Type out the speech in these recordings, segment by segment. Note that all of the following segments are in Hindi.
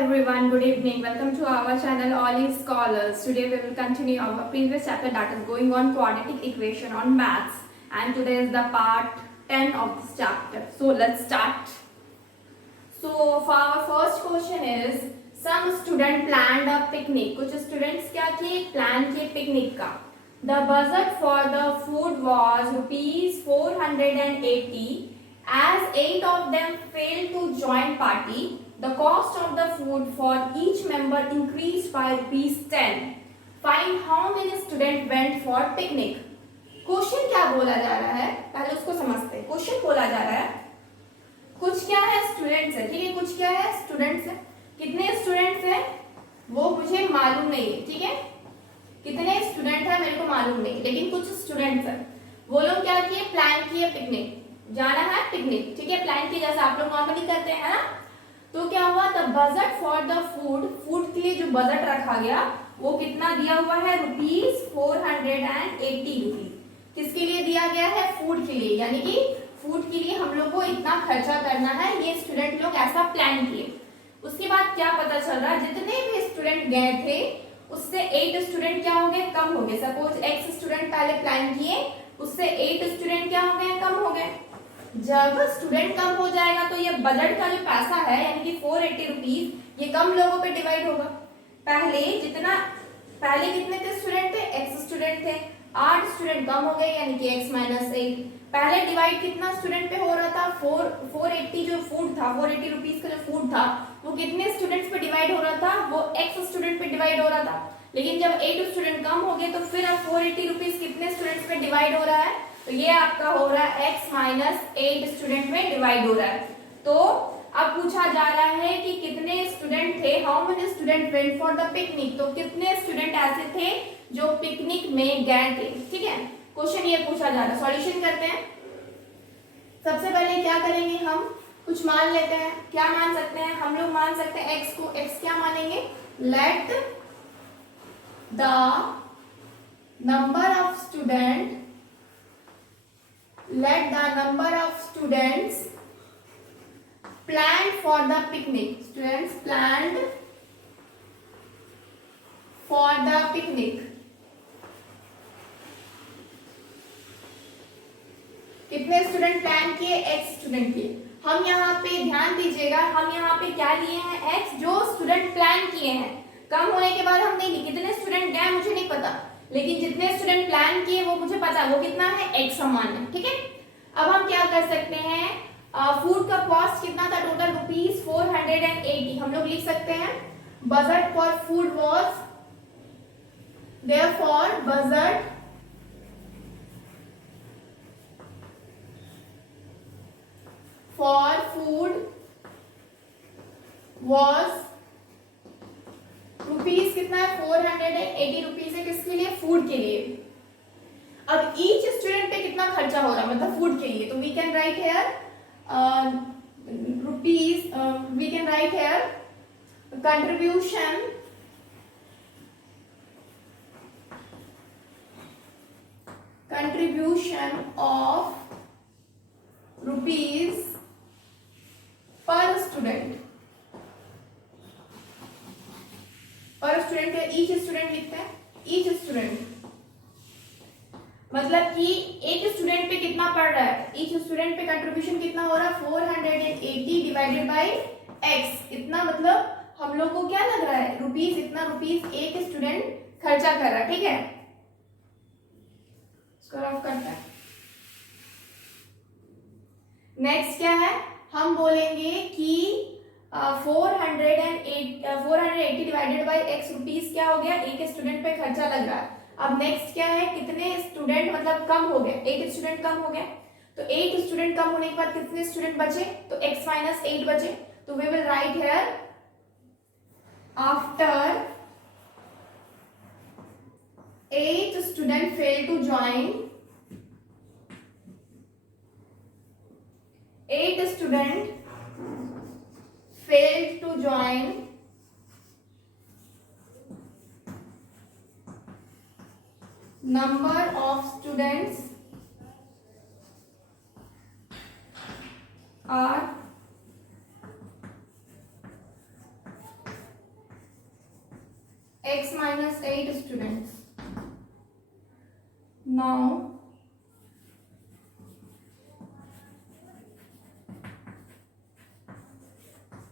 everyone, good evening. Welcome to our channel All is Scholars. Today we will continue our previous chapter that is going on quadratic equation on maths, and today is the part 10 of this chapter. So let's start. So for our first question is some student planned a picnic. कुछ students क्या किए, plan किए picnic का. The budget for the food was rupees 480. As 8 of them failed to join party, the cost of the food for each member increased by rupees 10. Find how many students went for picnic. Question क्या बोला जा रहा है, पहले उसको समझते हैं. क्वेश्चन बोला जा रहा है, कुछ क्या है स्टूडेंट्स है, ठीक है, कुछ क्या है स्टूडेंट्स है. कितने स्टूडेंट्स है वो मुझे मालूम नहीं है, ठीक है, कितने स्टूडेंट है मेरे को मालूम नहीं, लेकिन कुछ स्टूडेंट्स है. वो लोग क्या किए, प्लान किए पिकनिक, जाना है पिकनिक, ठीक है, प्लान किया जैसा आप लोग नॉर्मली करते हैं ना. तो क्या हुआ, the budget for the food, food के लिए जो बजट रखा गया वो कितना दिया हुआ है, रुपीज 480. किसके लिए दिया गया है, फूड के लिए, यानी कि फूड के लिए हम लोग को इतना खर्चा करना है. ये स्टूडेंट लोग ऐसा प्लान किए. उसके बाद क्या पता चल रहा है, जितने भी स्टूडेंट गए थे उससे 8 स्टूडेंट क्या हो गए, कम हो गए. सपोज x स्टूडेंट पहले प्लान किए, उससे 8 स्टूडेंट क्या हो गए, कम हो गए. जब स्टूडेंट कम हो जाएगा तो ये बजट का जो पैसा है यानी कि 480 रुपीज, ये कम लोगों पे डिवाइड होगा. पहले कितने थे स्टूडेंट थे, x स्टूडेंट थे, 8 स्टूडेंट कम हो गए यानी कि x माइनस 8. पहले डिवाइड कितना स्टूडेंट पे हो रहा था, 480 जो फूड था, 480 रुपीज का जो फूड था वो कितने स्टूडेंट्स पे डिवाइड हो रहा था, वो x स्टूडेंट पे डिवाइड हो रहा था. लेकिन जब 8 स्टूडेंट कम हो गए तो फिर अब 480 रुपीज कितने स्टूडेंट्स पे डिवाइड हो रहा है, तो ये आपका हो रहा है x माइनस 8 स्टूडेंट में डिवाइड हो रहा है. तो अब पूछा जा रहा है कि कितने स्टूडेंट थे, how many student went for the picnic. तो कितने स्टूडेंट ऐसे थे जो पिकनिक में गए थे, ठीक है, क्वेश्चन ये पूछा जा रहा है. सॉल्यूशन करते हैं. सबसे पहले क्या करेंगे, हम कुछ मान लेते हैं. क्या मान सकते हैं हम लोग, मान सकते हैं x को, x क्या मानेंगे, let the number of student, let the number of students planned for the picnic, students planned for the picnic, कितने स्टूडेंट प्लान किए, x स्टूडेंट किए. हम यहाँ पे ध्यान दीजिएगा, हम यहाँ पे क्या लिए हैं, x, जो स्टूडेंट प्लान किए हैं. कम होने के बाद हम नहीं लिए, कितने स्टूडेंट गए मुझे नहीं पता, लेकिन जितने स्टूडेंट प्लान किए वो मुझे पता, वो कितना है, x समान है, ठीक है. अब हम क्या कर सकते हैं, फूड का कॉस्ट कितना था टोटल, रुपीज 480. हम लोग लिख सकते हैं budget for food was, therefore budget for food was rupees कितना है, 480 रुपीज है. किसके लिए, फूड के लिए. अब ईच स्टूडेंट पे कितना खर्चा हो रहा है, मतलब फूड के लिए, तो we can write here rupees, we can write here contribution of rupees per student. Per student है, ईच स्टूडेंट लिखते हैं, ईच स्टूडेंट, मतलब कि एक स्टूडेंट पे कितना पड़ रहा है, ईच स्टूडेंट पे कंट्रीब्यूशन कितना हो रहा है, 480 डिवाइडेड बाय x. इतना मतलब हम लोग को क्या लग रहा है, रुपीज, इतना रुपीज एक स्टूडेंट खर्चा कर रहा है, ठीक है. इसको ऑफ करते हैं. नेक्स्ट क्या है, हम बोलेंगे कि 480 डिवाइडेड बाय x रुपीज क्या हो गया, एक स्टूडेंट पे खर्चा लग रहा है. अब नेक्स्ट क्या है, कितने स्टूडेंट मतलब कम हो गए, 8 स्टूडेंट कम हो गए. तो 8 स्टूडेंट कम होने के बाद कितने स्टूडेंट बचे, तो x माइनस 8 बचे. तो we will write here after 8 student fail to join, 8 student failed to join number of students are x minus 8 students. Now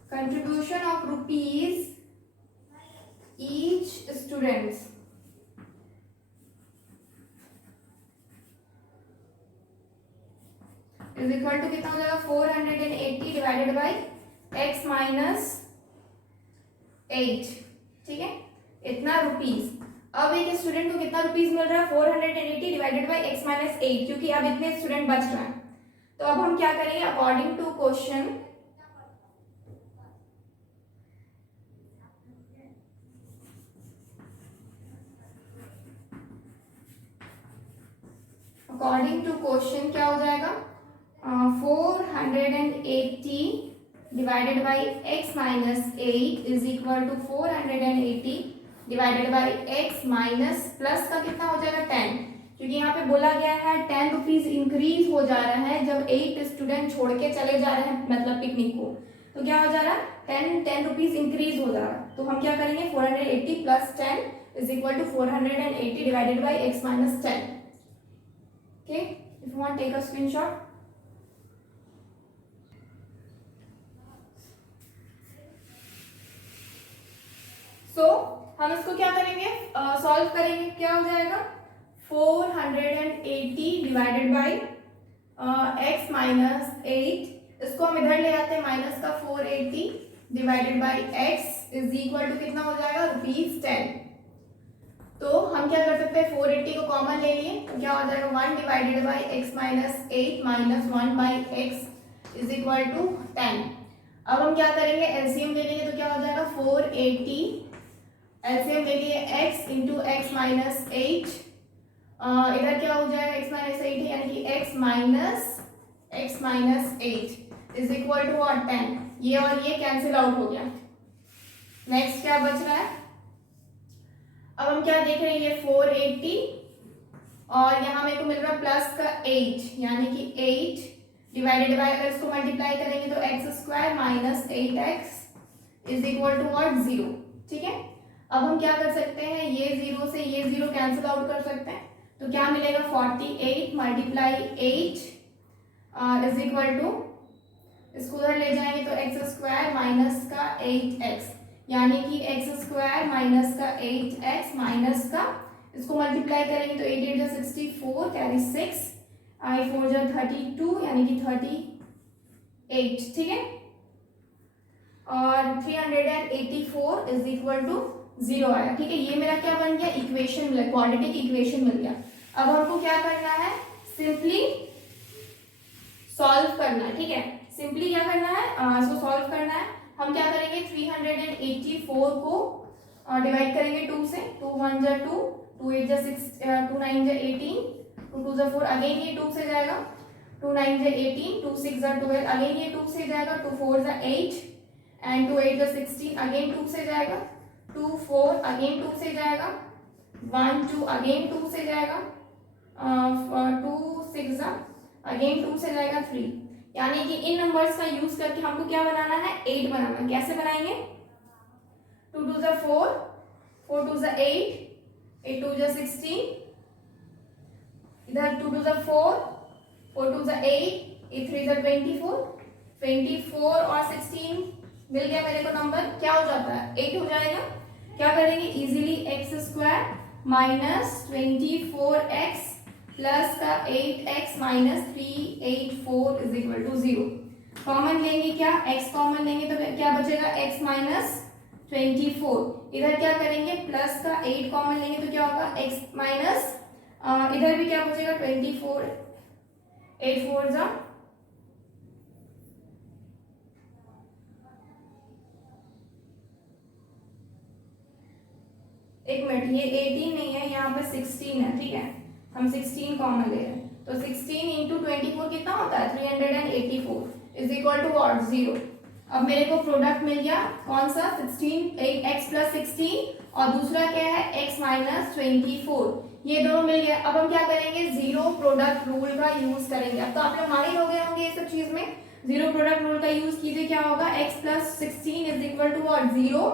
contribution of rupees each students is equal to कितना हो जाएगा 480 डिवाइडेड बाई x माइनस 8. ठीक है, इतना रुपीस. अब एक स्टूडेंट को कितना रुपीस मिल रहा है 480 डिवाइडेड बाई x माइनस 8, क्योंकि अब इतने स्टूडेंट बच रहे हैं. तो अब हम क्या करेंगे अकॉर्डिंग टू क्वेश्चन, क्या हो जाएगा 480 divided by x minus 8 is equal to 480 divided by x minus plus का कितना हो जाएगा 10, क्योंकि यहाँ पे बोला गया है 10 रुपीज इंक्रीज हो जा रहा है जब 8 स्टूडेंट छोड़ के चले जा रहे हैं मतलब पिकनिक को. तो क्या हो जा रहा है 10 रुपीज इंक्रीज हो जा रहा है. तो हम क्या करेंगे 480 plus 10 is equal to 480 divided by x minus 10. Okay, if you want take a screenshot. So हम इसको क्या करेंगे सॉल्व करेंगे. क्या हो जाएगा 480 डिवाइडेड बाई x माइनस 8. इसको हम इधर ले आते हैं माइनस का 480 divided by x is equal to कितना हो जाएगा ₹10. तो हम क्या कर सकते हैं 480 को कॉमन ले लिए तो क्या हो जाएगा 1 divided by x minus 8 minus 1 by x is equal to 10. अब हम क्या करेंगे एलसीएम ले लेंगे तो क्या हो जाएगा 480 एलसीएम ले लिए x इंटू एक्स माइनस 8. इधर क्या हो जाएगा x माइनस 8 है यानी कि x minus 8 is equal to 10. ये और ये कैंसिल आउट हो गया. नेक्स्ट क्या बच रहा है अब हम क्या देख रहे हैं ये 480 और यहाँ मेरे को मिल रहा है प्लस का 8 यानी कि 8 डिवाइडेड बाय अगर इसको मल्टीप्लाई करेंगे तो x square minus 8x is equal to what 0. ठीक है, अब हम क्या कर सकते हैं ये 0 से ये 0 कैंसिल आउट कर सकते हैं. तो क्या मिलेगा 48 मल्टीप्लाई 8 इज इक्वल टू इसको उधर ले जाएंगे तो x स्क्वायर माइनस का 8x यानी कि x स्क्वायर माइनस का 8x माइनस का इसको मल्टीप्लाई करेंगे तो 8 8 जा 64 कैरी 6 I 4 जा 32 यानी कि 38. ठीक है, और 384 इज इक्वल टू 0 आया. ठीक है, ये मेरा क्या बन गया इक्वेशन मिला, क्वाड्रेटिक इक्वेशन मिल गया. अब हमको क्या करना है सिंपली सॉल्व करना है. ठीक है, सिंपली क्या करना है इसको सॉल्व करना है. हम क्या करेंगे 384 को डिवाइड करेंगे 2 से. 2 1 जा 2, 2 8 जा 6, 2 9 जा 18, 2 2 जा 4 अगेन ये 2 से जाएगा. 2 9 जा 18, 2 6 जा 12 अगेन ये 2 से जाएगा. 2 4 जा 8 एंड 2 8 जा 16 अगेन 2 से जाएगा. 2 4 अगेन 2 से जाएगा. 1 2 अगेन 2 से जाएगा. 2 6 जा अगेन 2 से जाएगा 3. यानी कि इन नंबर्स का यूज करके हमको क्या बनाना है 8 बनाना. कैसे बनाएंगे 2 2 जा 4, 4 2 जा 8, 8 2 जा 16, इधर 2 2 जा 4, 4 2 जा 8, 8 3 जा 24, 24 और 16 मिल गया मेरे को नंबर. क्या हो जाता है 8 हो जाएगा. क्या करेंगे easily x square minus 24x plus का 8x minus 384 is equal to 0. Common लेंगे क्या x कॉमन लेंगे तो क्या बचेगा x माइनस 24. इधर क्या करेंगे प्लस का 8 कॉमन लेंगे तो क्या होगा x माइनस इधर भी क्या बचेगा 24 8 4 जा एक मिनट ये 18 नहीं है यहाँ पे 16 है. ठीक है, हम 16 कॉमन ले रहे हैं तो 16 इंटू 24 कितना होता है 384 इज इक्वल टू व्हाट 0. अब मेरे को प्रोडक्ट मिल गया कौन सा 16 x प्लस 16 और दूसरा क्या है x माइनस 24. ये दोनों मिल गया. अब हम क्या करेंगे जीरो प्रोडक्ट रूल का यूज करेंगे. अब तो आप लोग माहिर हो गए होंगे ये सब चीज में. जीरो प्रोडक्ट रूल का यूज कीजिए. क्या होगा x plus 16 is equal to what 0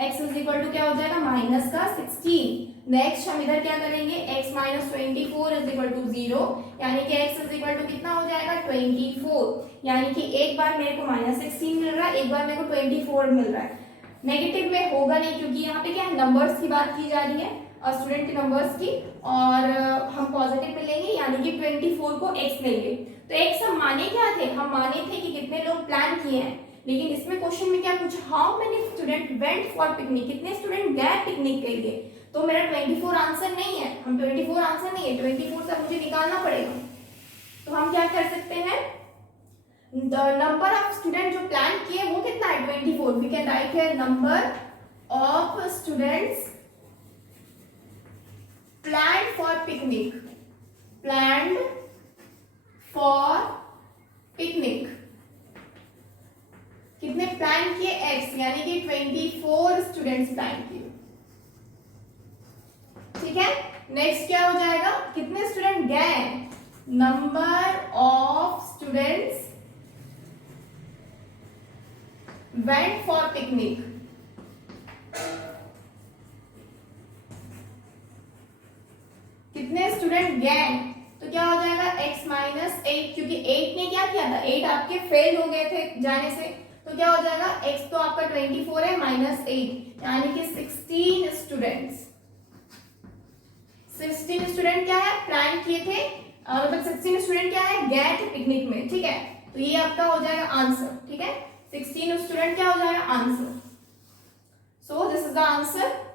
x is equal to क्या हो जाएगा माइनस का 16। नेक्स्ट हम इधर क्या करेंगे, x minus 24 is equal to 0, यानी कि x इज इक्वल टू कितना हो जाएगा 24। यानी कि एक बार मेरे को माइनस 16 मिल रहा है, एक बार मेरे को 24 मिल रहा है। नेगेटिव में होगा नहीं क्योंकि यहाँ पे क्या है नंबर्स की बात की जा रही है, स्टूडेंट के नंबर्स की, और हम पॉजिटिव पे लेंगे यानी कि 24 को x लेंगे। तो x हम माने क्या थे, हम माने थे कि कितने लोग प्लान किए हैं, लेकिन इसमें क्वेश्चन में क्या पूछा, how many student went for picnic, कितने स्टूडेंट गए पिकनिक के लिए। तो मेरा 24 आंसर नहीं है, हम 24 आंसर नहीं है, 24 से मुझे निकालना पड़ेगा। तो हम क्या कर सकते हैं, नंबर ऑफ स्टूडेंट जो प्लान किए वो कितना है 24। We can write here number of students planned for picnic, planned for picnic, कितने प्लान किए x, यानी कि 24 स्टूडेंट्स प्लान किए। ठीक है, नेक्स्ट क्या हो जाएगा, कितने स्टूडेंट गए, number of students went for picnic, कितने स्टूडेंट गए, तो क्या हो जाएगा x माइनस 8, क्योंकि 8 ने क्या किया था, 8 आपके फेल हो गए थे जाने से, तो क्या हो जाएगा x तो आपका 24 है माइनस 8, यानी कि 16 स्टूडेंट्स। 16 स्टूडेंट क्या है प्लान किए थे, मतलब 16 स्टूडेंट क्या है गए थे पिकनिक में। ठीक है, तो ये आपका हो जाएगा आंसर। ठीक है, 16 स्टूडेंट क्या हो जाएगा answer. So this is the answer.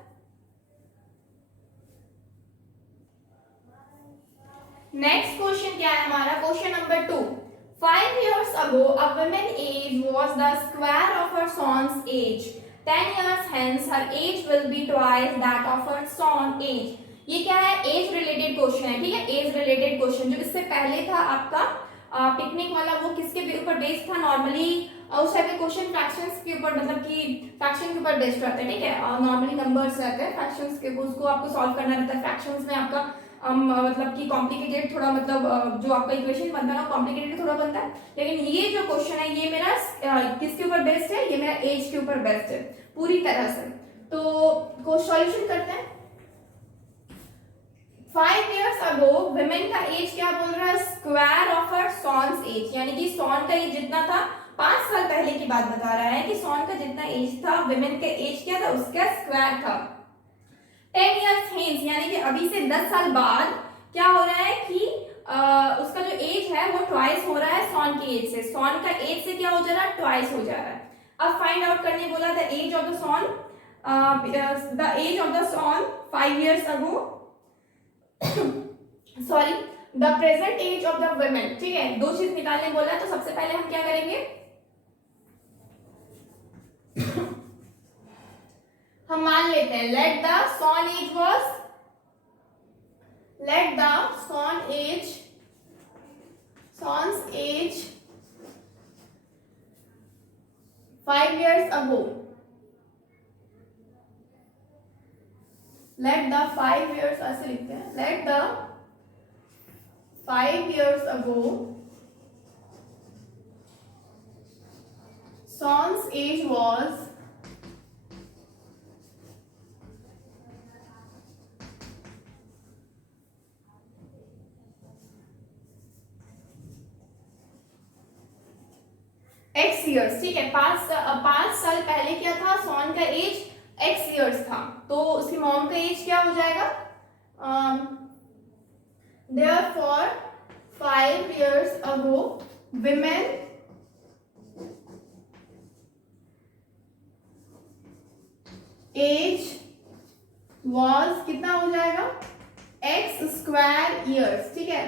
Next question क्या है हमारा, question number 2। 5 years ago a woman's age was the square of her son's age. 10 years hence her age will be twice that of her son's age. ये क्या है, एज रिलेटेड क्वेश्चन है। ठीक है, एज रिलेटेड क्वेश्चन। जो इससे पहले था आपका पिकनिक वाला, वो किसके ऊपर बेस्ड था, नॉर्मली उस टाइप के क्वेश्चन फ्रैक्शंस के ऊपर, मतलब कि फ्रैक्शन के ऊपर बेस्ड रहता है। ठीक है, नॉर्मली नंबर्स रहते हैं फ्रैक्शंस के, उसको आपको सॉल्व करना रहता है। फ्रैक्शंस में आपका मतलब कि कॉम्प्लिकेटेड थोड़ा, मतलब जो आपका इक्वेशन बनता है ना कॉम्प्लिकेटेड थोड़ा बनता है, लेकिन ये जो क्वेश्चन है ये मेरा किसके ऊपर बेस्ड है, ये मेरा एज के ऊपर बेस्ड है पूरी तरह से। तो सॉल्यूशन करते हैं। 5 years ago women का एज क्या बोल रहा है, स्क्वायर ऑफ हर सॉन्स एज, यानी कि सॉन का एज जितना था 5 साल पहले की बात बता रहा है कि सॉन का जितना एज था विमेन का एज क्या था, उसका स्क्वायर था। 10 years hence, यानी कि अभी से 10 साल बाद क्या हो रहा है कि उसका जो एज है वो ट्वाइस हो रहा है सॉन के एज से। सॉन का एज से क्या हो जा रहा है, ट्वाइस हो जा रहा है। अब फाइंड आउट करने बोला the age of the son, the age of the son 5 years ago, sorry the present age of the women. ठीक है, दो चीज निकालने बोला है, तो सबसे पहले हम क्या करेंगे, हम मान लेते हैं let the son age was, let the son age, son's age 5 years ago, let the 5 years, ऐसे लिखते हैं, let the 5 years ago son's age was x years। ठीक है, 5 साल पहले क्या था, सॉन का एज x years था, तो उसकी मॉम का एज क्या हो जाएगा, therefore 5 years ago women age was कितना हो जाएगा, x square years। ठीक है,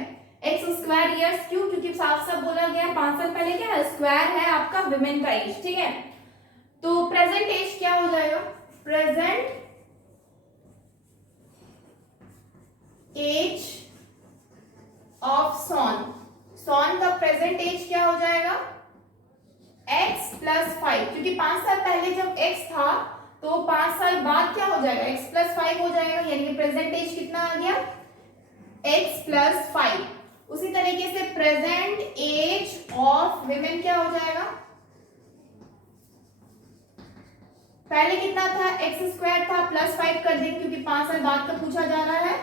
एक्स स्क्वायर ईयर्स, क्यों, क्योंकि साफ साफ बोला गया 5 साल पहले क्या है, स्क्वायर है आपका विमेन का एज। ठीक है, तो प्रेजेंट एज क्या हो जाएगा, present age of son, son का प्रेजेंट एज क्या हो जाएगा x + 5, क्योंकि 5 साल पहले जब x था तो 5 साल बाद क्या हो जाएगा, x + 5 हो जाएगा, यानी प्रेजेंट एज कितना आ गया, x + 5। उसी तरीके से प्रेजेंट एज ऑफ विमेन क्या हो जाएगा, पहले कितना था, एक्स स्क्वायर था, प्लस 5 कर देंगे क्योंकि 5 साल बाद का पूछा जा रहा है।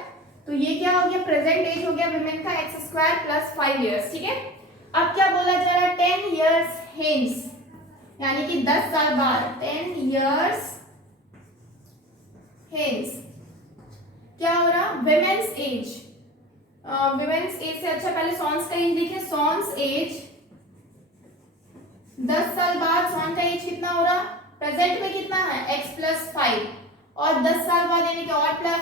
तो ये क्या हो गया, प्रेजेंट एज हो गया विमेन का एक्स स्क्वायर प्लस 5 ईयर्स। ठीक है, अब क्या बोला जा रहा है, 10 ईयर्स हेंस, यानी कि 10 साल बाद, 10 ईयर्स हेंस क्या हो रहा, विमेन्स एज, विमेन्स एज से अच्छा पहले सॉन्स का एज लिखे, सॉन्स एज 10 साल बाद, सॉन का एज कितना हो रहा, प्रेजेंट में कितना है, x प्लस 5, और 10 साल बाद यानी कि और प्लस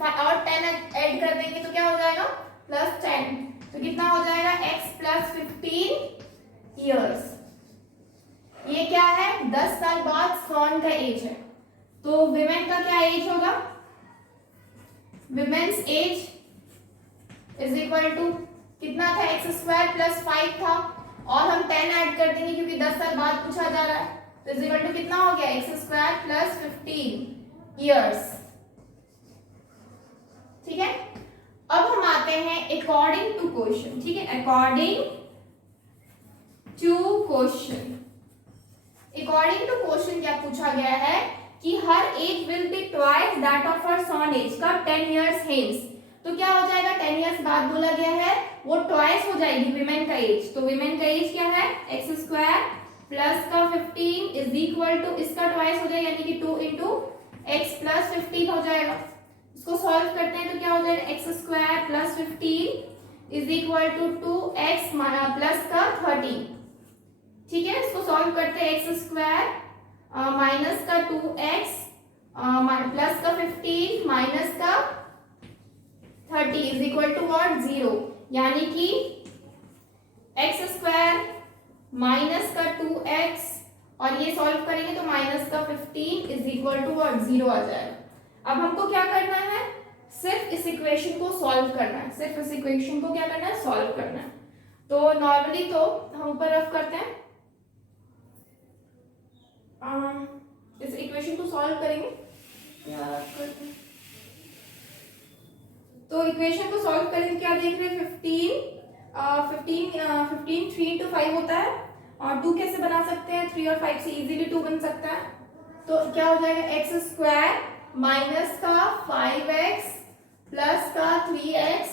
5 और 10 ऐड कर देंगे तो क्या हो जाएगा, प्लस 10, तो कितना हो जाएगा, x प्लस 15 ईयर्स। ये क्या है, 10 साल बाद सॉन का एज है। तो विमेन का क्या एज होगा, women's age is equal to कितना था, एक्स स्क्वायर प्लस 5 था, और हम 10 ऐड कर देंगे क्योंकि 10 साल बाद पूछा जा रहा है, तो इज इक्वल टू कितना हो गया, एक्स स्क्वायर प्लस 15 ईयर्स। ठीक है, अब हम आते हैं अकॉर्डिंग टू क्वेश्चन। ठीक है, according to question, according to question क्या पूछा गया है कि her age will be twice that of her son age का 10 ईयर्स हेंस। तो क्या हो जाएगा, 10 ईयर्स बाद बोला गया है, वो ट्वाइस हो जाएगी विमेन का एज। तो विमेन का एज क्या है, एक्स स्क्वायर प्लस का 15 इज इक्वल टू इसका ट्वाइस हो जाएगा यानी कि 2 इंटू एक्स प्लस 15 हो जाएगा। इसको सॉल्व करते हैं तो क्या हो जाएगा, X square plus 15 is equal to 2x plus का 30। ठीक है, इसको सॉल्व करते हैं, एक्स स्क्वायर माइनस का 2x प्लस का 15 माइनस का 30 इज इक्वल टू व्हाट, 0, यानी कि एक्स स्क्वायर माइनस का 2x और ये सॉल्व करेंगे तो माइनस का 15 इज इक्वल टू व्हाट, 0 आ जाएगा। अब हमको क्या करना है, सिर्फ इस इक्वेशन को सॉल्व करना है, सिर्फ इस इक्वेशन को क्या करना है, सॉल्व करना है। तो नॉर्मली तो हम ऊपर रफ करते हैं, इस इक्वेशन को सॉल्व करेंगे, करते हैं तो इक्वेशन को सॉल्व करेंगे, क्या देख रहे हैं, 15 3 into 5 होता है, और 2 कैसे बना सकते हैं, 3 और 5 से इजीली 2 बन सकता है। तो क्या हो जाएगा, एक्स स्क्वायर माइनस का 5x प्लस का 3x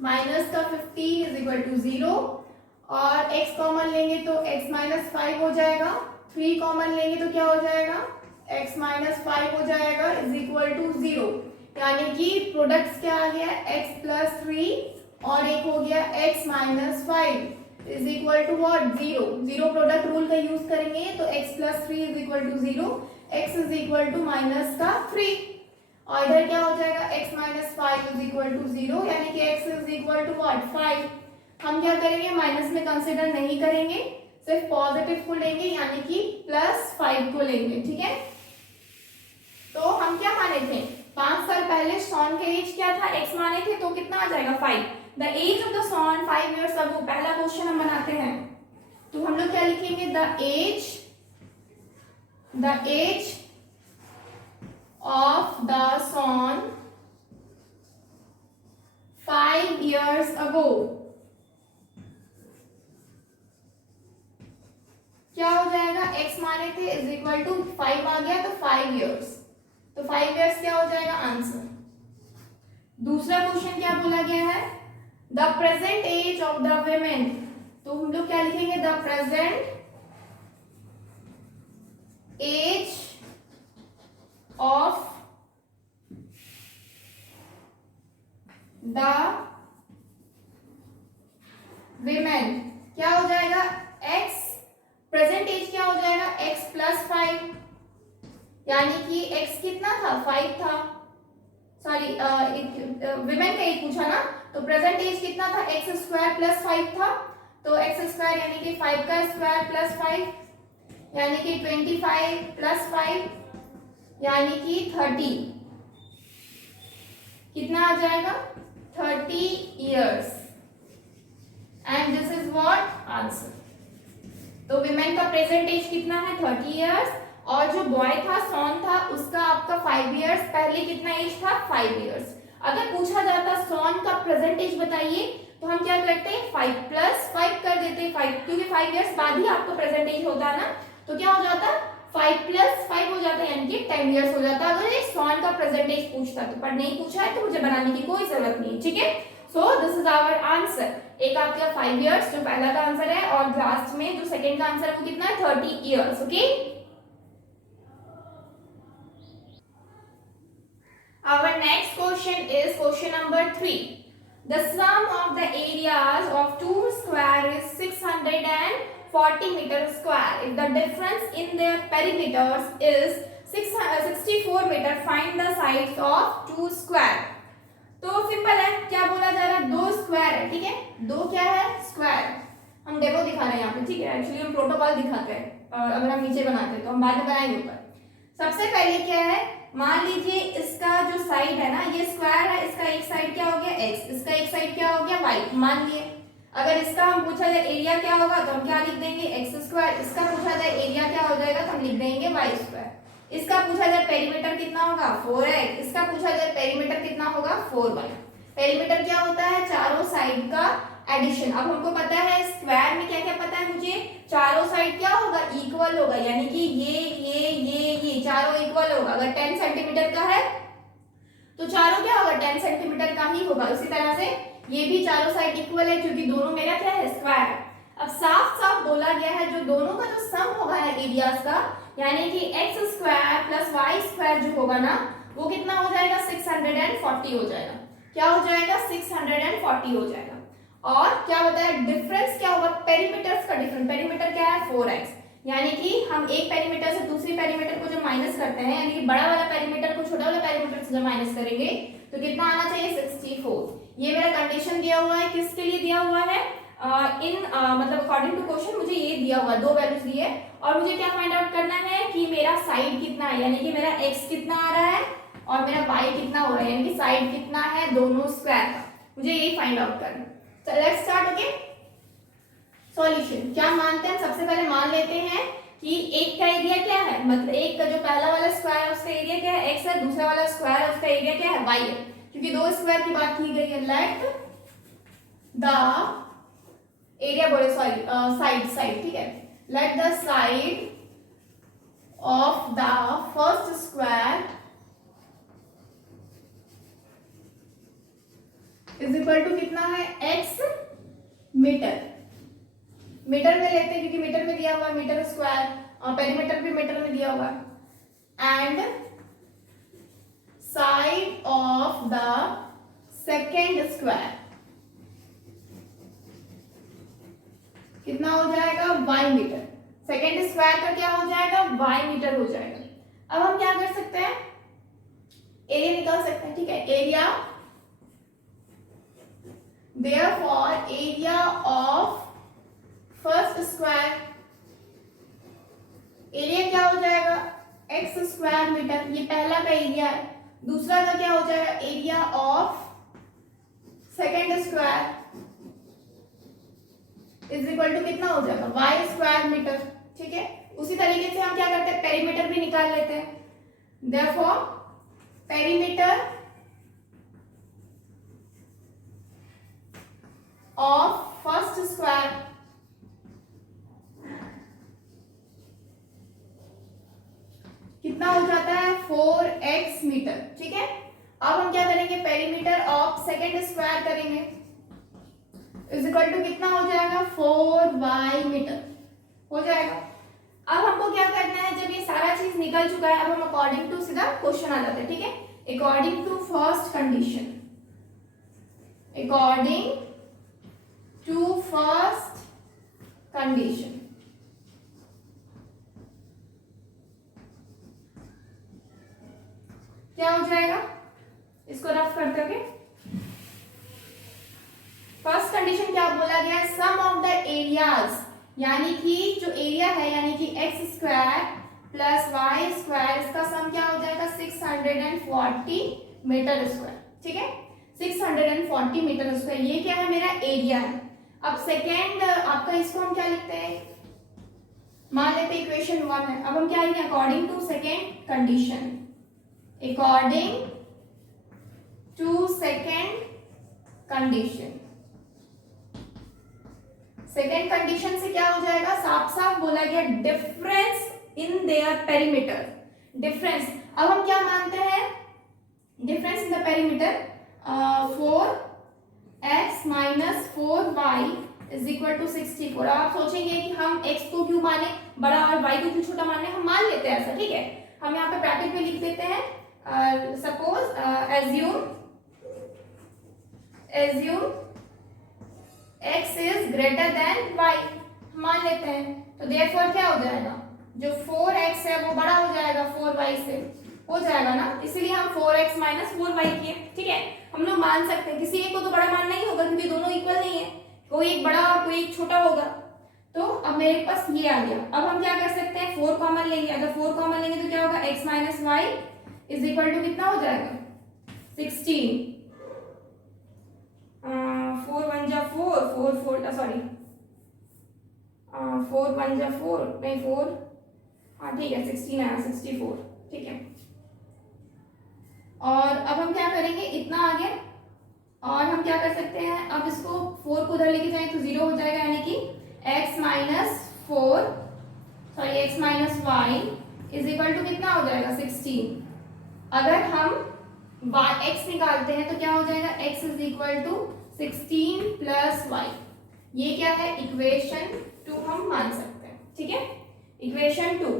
माइनस का 15 इज इक्वल टू 0, और x कॉमन लेंगे तो x माइनस 5 हो जाएगा, 3 कॉमन लेंगे तो क्या हो जाएगा, x माइनस 5 हो जाएगा इज इक्वल टू 0, यानी कि प्रोडक्ट्स क्या आ गया, x प्लस 3 और एक हो गया x minus 5 is equal to what, 0। 0 product rule का यूज करेंगे तो x plus 3 is equal to 0, x is equal to minus का 3, और इधर क्या हो जाएगा, x minus 5 is equal to 0, यानी कि x is equal to what, 5। हम क्या करेंगे, माइनस में कंसिडर नहीं करेंगे, सिर्फ पॉजिटिव को लेंगे यानी कि प्लस 5 को लेंगे। ठीक है, तो हम क्या माने थे, 5 साल पहले सॉन का एज क्या था, x माने थे, तो कितना आ जाएगा, 5। The age of the son 5 years ago, पहला क्वेश्चन हम बनाते हैं, तो हम लोग क्या लिखेंगे, the age of the son 5 years ago क्या हो जाएगा, x माने थे इज इक्वल टू 5 आ गया तो 5 years, तो 5 years क्या हो जाएगा, आंसर। दूसरा क्वेश्चन क्या बोला गया है, the present age of the women, तो हम लोग क्या लिखेंगे, the present age of the women क्या हो जाएगा, x, प्रेजेंट एज क्या हो जाएगा, x प्लस 5, यानी कि x कितना था, 5 था, सॉरी विमेन का एज पूछा ना, तो प्रेजेंट एज कितना था, एक्स स्क्वायर प्लस 5 था, तो एक्स स्क्वायर यानी कि 5 का स्क्वायर प्लस 5 यानी कि 25 प्लस 5 यानी कि 30, कितना आ जाएगा, 30 years, and this is what, answer. तो विमेन का प्रेजेंट एज कितना है, 30 years, और जो बॉय था, सॉन था, उसका आपका 5 years पहले कितना एज था, 5 years। अगर पूछा जाता सॉन का प्रेजेंट एज बताइए, तो हम क्या करते हैं, 5 प्लस 5 कर देते हैं, 5, क्योंकि 5 years बाद ही आपका प्रेजेंट एज होता है ना, तो क्या हो जाता, 5+5 हो जाता है, यानी कि 10 ईयर्स हो जाता है अगर ये स्वान का प्रेजेंट एज पूछता तो, पर नहीं पूछा है तो मुझे बनाने की कोई जरूरत नहीं है, ठीक है। So this is our answer. एक आपका 5 ईयर्स जो पहला का आंसर है, और लास्ट में जो सेकंड का आंसर है वो कितना है 30 years, okay. Our next question is question number 3. The sum of the areas of two square is 640 meter square. If the difference in their perimeters is 64 meter, find the sides of two square. तो सिंपल है, क्या बोला जा रहा है, दो स्क्वायर है, ठीक है, दो क्या है स्क्वायर। हम डेमो दिखा रहे हैं यहाँ पे, ठीक है, एक्चुअली हम प्रोटोकॉल दिखाते हैं, अगर हम नीचे बनाते हैं तो हम बाद में बनाएंगे ऊपर। सबसे पहले क्या है, मान लीजिए इसका जो साइड है ना, ये स्क्वायर है, इसका एक साइड क्या हो गया x, इसका एक साइड क्या हो गया y। मान लिए अगर इसका हम पूछा जाए एरिया क्या होगा तो हम क्या लिख देंगे x², इसका पूछा जाए एरिया क्या हो जाएगा तो हम लिख देंगे y²। इसका पूछा जाए पेरीमीटर कितना होगा 4x, इसका पूछा जाए पेरीमीटर कितना होगा 4y। पेरीमीटर क्या होता है, चारों साइड का एडिशन। अब हमको पता है स्क्वायर में क्या क्या पता है मुझे, चारों साइड क्या होगा इक्वल होगा, यानी कि ये चारों इक्वल होगा। अगर 10 सेंटीमीटर का है तो चारों क्या होगा 10 सेंटीमीटर का ही होगा। उसी तरह से ये भी चारों साइड इक्वल है क्योंकि दोनों मेरा क्या है स्क्वायर। अब साफ साफ बोला गया है जो दोनों का जो सम होगा है एरियाज का, यानी कि x² + y² जो होगा ना वो कितना हो जाएगा 640 हो जाएगा। क्या हो जाएगा 640 हो जाएगा। और क्या बताया डिफरेंस क्या होगा, पेरीमीटर्स का डिफरेंस। पेरीमीटर क्या है 4x, यानी कि हम एक पेरीमीटर से दूसरी पेरीमीटर को जब माइनस करते हैं, यानी कि बड़ा वाला पेरीमीटर को छोटा वाला पेरीमीटर से जब माइनस करेंगे तो कितना आना चाहिए 64। ये मेरा कंडीशन दिया हुआ है, किसके लिए दिया हुआ है, मतलब अकॉर्डिंग टू क्वेश्चन मुझे ये दिया हुआ है, दो वैल्यूज दिए और मुझे क्या फाइंड आउट करना है कि मेरा साइड कितना है, यानी कि मेरा x कितना आ रहा है और मेरा y कितना हो रहा है, यानी कि साइड कितना है दोनों स्क्वायर का, मुझे यही फाइंड आउट करना है। So let's start okay. Solution क्या मानते हैं, सबसे पहले मान लेते हैं कि एक का एरिया क्या है, मतलब एक का जो पहला वाला स्क्वायर है उसका एरिया क्या है x है, दूसरा वाला स्क्वायर है उसका एरिया क्या है y है, क्योंकि दो स्क्वायर की बात की गई है। लेट द एरिया बोले सॉरी साइड, ठीक है, let the side of the first square is equal to कितना है x मीटर। मीटर में लेते हैं क्योंकि मीटर में दिया हुआ है मीटर स्क्वायर, और पेरीमीटर भी मीटर में दिया हुआ है। And side of the second square कितना हो जाएगा y मीटर। सेकेंड स्क्वायर का क्या हो जाएगा y मीटर हो जाएगा। अब हम क्या कर सकते हैं, एरिया निकाल सकते हैं, ठीक है, area therefore area of first square, area क्या हो जाएगा x² मीटर, ये पहला का एरिया है। दूसरा का क्या हो जाएगा area of second square is equal to कितना हो जाएगा y² मीटर, ठीक है। उसी तरीके से हम क्या करते हैं पेरीमीटर भी निकाल लेते हैं। therefore perimeter of first square कितना हो जाता है 4x मीटर, ठीक है। अब हम क्या करेंगे पेरीमीटर ऑफ सेकेंड स्क्वायर करेंगे इज इक्वल टू कितना हो जाएगा 4y मीटर हो जाएगा। अब हमको क्या करना है, जब ये सारा चीज निकल चुका है अब हम अकॉर्डिंग टू सीधा क्वेश्चन आ जाते हैं, ठीक है। According to first condition, according to first condition, क्या हो जाएगा, इसको रफ करते हुए फर्स्ट कंडीशन क्या बोला गया है, सम ऑफ द एरियाज, यानी कि जो एरिया है यानी कि x² + y², इसका सम क्या हो जाएगा 640 मीटर स्क्वायर, ठीक है, 640 मीटर स्क्वायर, ये क्या है मेरा एरिया है। अब सेकेंड आपका इसको हम क्या लिखते हैं, मान लेते इक्वेशन 1 है। अब हम क्या लिखेंगे according to second condition, according to second condition. Second condition से क्या हो जाएगा, साफ साफ बोला गया difference in their perimeter. Difference, अब हम क्या मानते हैं? Difference in the perimeter 4x minus 4y is equal to 64. आप सोचेंगे कि हम x को क्यों माने बड़ा और y को क्यों छोटा माने, हम मान लेते हैं ऐसा, ठीक है। हम यहाँ पे ब्रैकेट में लिख देते हैं, suppose assume x is greater than y, मान लेते हैं, तो therefore क्या हो जाएगा, जो 4x है वो बड़ा हो जाएगा 4y से, हो जाएगा ना, इसलिए हम 4x माइनस 4y किए, ठीक है। हम लोग मान सकते हैं, किसी एक को तो बड़ा मानना ही होगा क्योंकि दोनों इक्वल नहीं है, कोई एक बड़ा और कोई एक छोटा होगा। तो अब मेरे पास ये आ गया, अब हम क्या कर सकते हैं, 4 कॉमन लेंगे, अगर 4 कॉमन लेंगे तो क्या होगा, x minus Y is equal to कितना हो जाएगा 16, 4 1 जा 4, 4 4 सॉरी 4 1 जा 4 नहीं 4, हाँ ठीक है 16 आया 64, ठीक है। और अब हम क्या करेंगे, इतना आ गया, और हम क्या कर सकते हैं, अब इसको 4 को उधर लेके जाए तो 0 हो जाएगा, यानी कि x minus 4 sorry x minus Y is equal to कितना हो जाएगा 16। अगर हम x निकालते हैं तो क्या हो जाएगा, x is equal to 16 plus Y, ये क्या है, इक्वेशन 2 हम मान सकते हैं, ठीक है, इक्वेशन 2।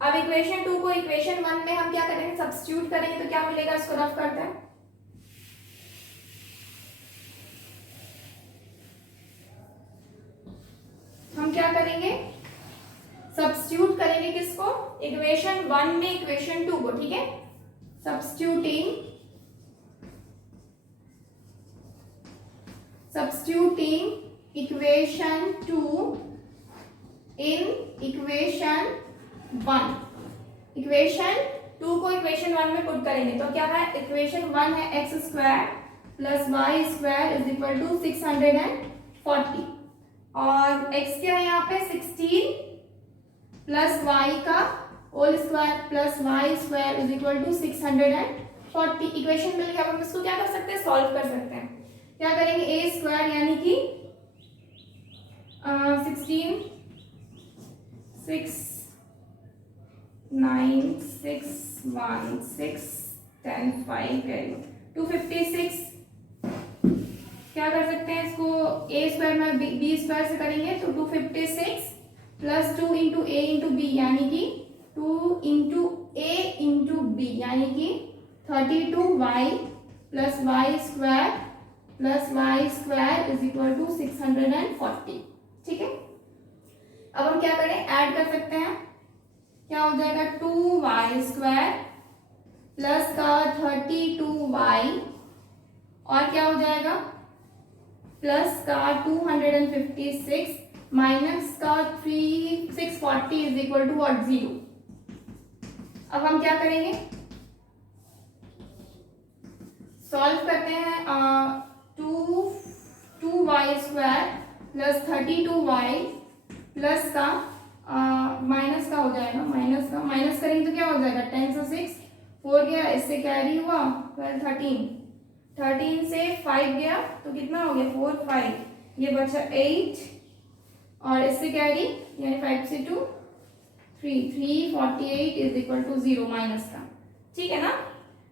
अब इक्वेशन 2 को इक्वेशन 1 में हम क्या करेंगे, सब्स्टिट्यूट करेंगे, तो क्या मिलेगा, इसको रफ करते हैं। हम क्या करेंगे, सब्स्टिट्यूट करेंगे किसको, इक्वेशन 1 में इक्वेशन 2 को, ठीक है। Substituting equation 2 in equation 1, equation 2 को इक्वेशन 1 में पुट करेंगे तो क्या है, इक्वेशन 1 है x square plus Y square is equal to 640, और x क्या है यहाँ पे 16 प्लस वाई का whole square plus Y square is equal to 640। Equation मिल गया, अब हम इसको क्या कर सकते हैं, सॉल्व कर सकते हैं। क्या करेंगे, ए स्क्वायर यानी कि 16 6 9 6 1 6 10 5 256, क्या कर सकते हैं इसको, ए स्क्वायर में बी स्क्वायर से करेंगे तो 256 प्लस 2 इंटू ए इंटू बी यानी कि 2 इंटू ए इंटू बी यानी कि 32y plus Y square is equal to 640, ठीक है। अब हम क्या करें, ऐड कर सकते हैं, क्या हो जाएगा 2y स्क्वायर प्लस का 32y और क्या हो जाएगा प्लस का 256 माइनस का 640 इज इक्वल टू व्हाट 0। अब हम क्या करेंगे, सॉल्व करते हैं, 2y square plus 32y plus का माइनस का हो जाएगा, माइनस करेंगे तो क्या हो जाएगा 10 से 6 4 गया, इससे कैरी हुआ 12 13 से 5 गया तो कितना हो गया 4 5, ये बचा 8 और इससे कैरी यानी 5 से 2 348 इज इक्वल टू 0 माइनस का, ठीक है ना,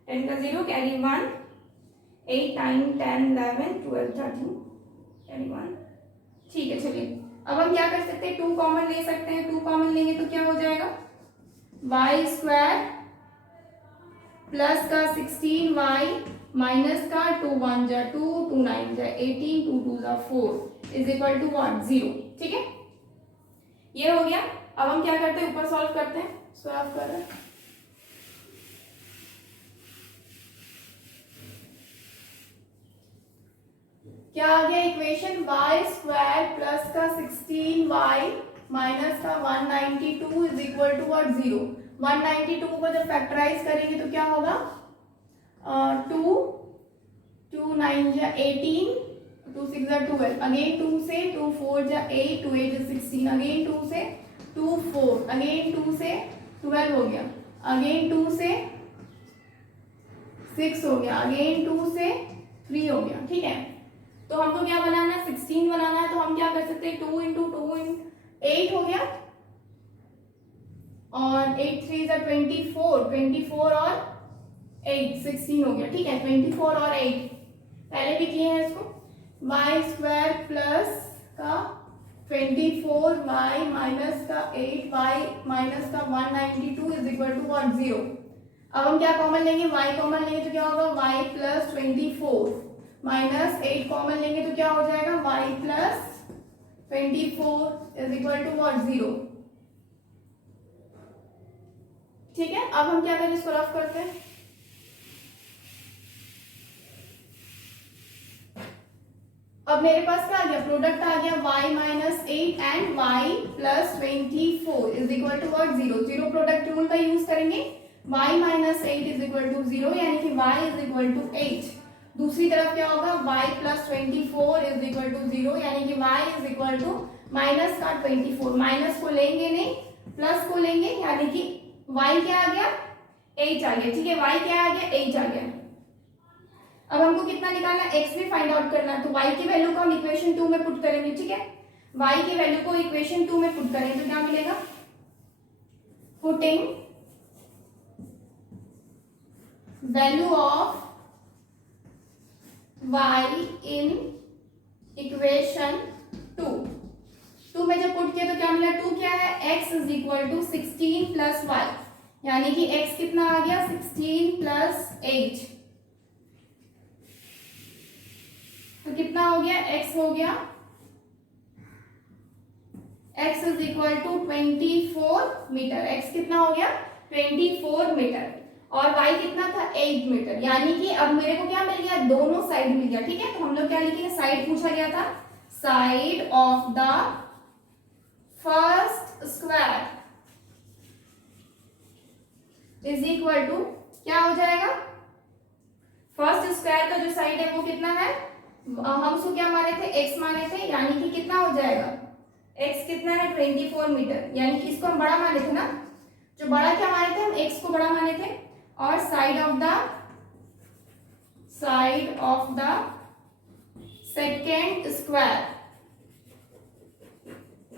10 का 0 कैरी 1 8 9 10 11 12 13 कैरी 1, ठीक है। चलिए अब हम क्या कर सकते हैं, 2 कॉमन ले सकते हैं, 2 कॉमन लेंगे तो क्या हो जाएगा y स्क्वायर प्लस का 16y माइनस का 2 1 जा 2 2 9 जा 18 2 2 जा 4 इज इक्वल टू व्हाट 0, ठीक है, ये हो गया। अब हम क्या करते हैं, ऊपर सॉल्व करते हैं, सॉल्व कर रहे हैं, क्या आ गया इक्वेशन y स्क्वायर प्लस का 16y माइनस का 192 इज इक्वल टू व्हाट 0। 192 को जब फैक्टराइज करेंगे तो क्या होगा 2 2 9 जा 18 2 6 जा 12 अगेन 2 से 2 4 जा 8 2 8 जा 16 अगेन 2 से 2 4 अगेन 2 से 12 हो गया, अगेन 2 से 6 हो गया, अगेन 2 से 3 हो गया, ठीक है। तो हमको क्या बनाना है 16 बनाना है, तो हम क्या कर सकते हैं 2 इंटू 2 8 हो गया, और 8 3 जा 24, 24 और 8 16 हो गया। ठीक है, 24 और 8 पहले भी किए हैं इसको। वाई स्क्वायर प्लस का 24 वाई माइनस का 8 वाई माइनस का 192 इज इक्वल टू व्हाट 0। अब हम क्या कॉमन लेंगे, y कॉमन लेंगे तो क्या होगा y प्लस 24 माइनस 8 कॉमन लेंगे तो क्या हो जाएगा y plus 24 is equal to what 0। ठीक है, अब हम क्या करें, इसको रफ करते हैं। अब मेरे पास क्या आ गया, प्रोडक्ट आ गया y minus 8 and y plus 24 is equal to what 0। Zero product rule का यूज करेंगे, y minus 8 is equal to 0 यानी कि y इज इक्वल टू 8। दूसरी तरफ क्या होगा, y plus 24 is equal to 0 यानी कि y is equal to minus का 24। माइनस को लेंगे नहीं, प्लस को लेंगे यानी कि y क्या आ गया 8 आ गया। ठीक है, y क्या आ गया 8 आ गया। अब हमको कितना निकालना है, x भी फाइंड आउट करना है, तो y की वैल्यू को हम इक्वेशन 2 में पुट करेंगे। ठीक है, y की वैल्यू को इक्वेशन 2 में पुट करेंगे तो क्या मिलेगा, putting value of y in equation 2 में जब पुट किया तो क्या मिला, 2 क्या है, x is equal to 16 plus y यानी कि x कितना आ गया 16 प्लस 8, तो कितना हो गया, x हो गया x is equal to 24 metre. x कितना हो गया 24 मीटर और y कितना था 8 मीटर, यानी कि अब मेरे को क्या मिल गया, दोनों साइड मिल गया। ठीक है, तो हम लोग क्या लिखेंगे, साइड पूछा गया था, side of the first square is equal to क्या हो जाएगा, फर्स्ट स्क्वायर का जो साइड है वो कितना है, हम उसको क्या माने थे, x माने थे, यानी कि कितना हो जाएगा, x कितना है 24 मीटर, यानी कि इसको हम बड़ा माने थे ना, जो बड़ा क्या माने थे हम, x को बड़ा माने थे। और side of the second square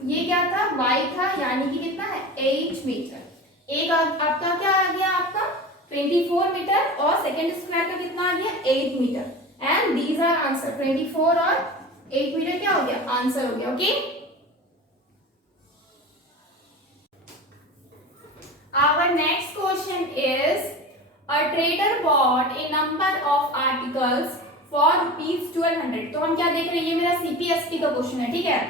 ये क्या था, y था, यानी कि कितना है 8 मीटर। एक आपका क्या आ गया, आपका 24 मीटर और सेकेंड स्क्वायर का कितना आ गया 8 metre. And these are answer, 24 और 8 मीटर क्या हो गया, आंसर हो गया। Okay, our next question is a trader bought a number of articles for ₹1200। तो हम क्या देख रहे हैं, ये मेरा सीपीएसपी का क्वेश्चन है। ठीक है,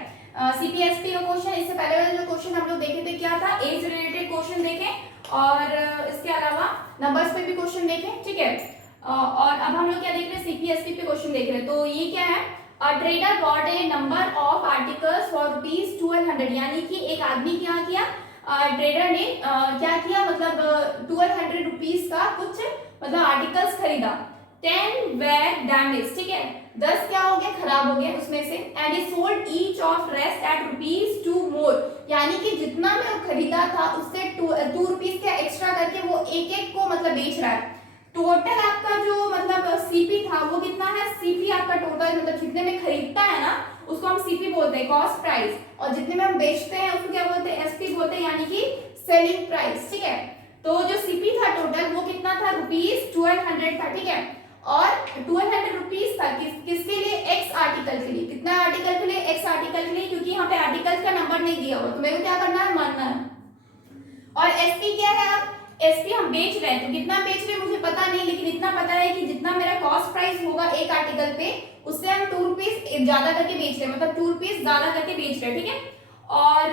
सीपीएसपी का क्वेश्चन, इससे पहले वाला जो क्वेश्चन हम लोग देखे थे क्या था, एज रिलेटेड क्वेश्चन देखे और इसके अलावा नंबर्स पे भी क्वेश्चन देखे। ठीक है, और अब हम लोग क्या देख रहे हैं, सीपीएसपी पे क्वेश्चन देख रहे हैं। तो ये क्या है, अ trader bought a number of articles for ₹1200, यानी कि एक आदमी क्या किया, ट्रेडर ने क्या किया, मतलब 1200 रुपीज का कुछ मतलब आर्टिकल्स खरीदा। 10 वेर डैमेज, ठीक है, 10 क्या हो गया, खराब हो गया उसमें से। And he sold each of rest at ₹2 मोर, यानी कि जितना में वो खरीदा था उससे 2 रुपीज का एक्स्ट्रा करके वो एक एक को मतलब बेच रहा है। टोटल आपका जो मतलब सीपी था वो कितना है, सीपी आपका टोटल मतलब जितने में खरीदता है ना उसको हम सीपी बोलते हैं, कॉस्ट प्राइस, और जितने में हम बेचते हैं उसको क्या बोलते हैं, एसपी बोलते हैं, यानी कि सेलिंग प्राइस। ठीक है, तो जो सीपी था टोटल वो कितना था, ₹1200 था। ठीक है, और 1200 रुपीज था किसके लिए, एक्स आर्टिकल के लिए। कितना आर्टिकल के लिए, एक्स आर्टिकल के लिए, क्योंकि यहाँ पे आर्टिकल का नंबर नहीं दिया हुआ, तो मेरे को क्या करना है, मानना है। और एसपी क्या है, अब एसपी हम बेच रहे हैं, तो कितना बेच रहे हैं मुझे पता नहीं, लेकिन इतना पता है कि जितना मेरा कॉस्ट प्राइस होगा एक आर्टिकल पे उससे हम 2 रुपीज ज्यादा करके बेच रहे हैं, मतलब 2 रुपीज ज्यादा करके बेच रहे हैं। ठीक है, और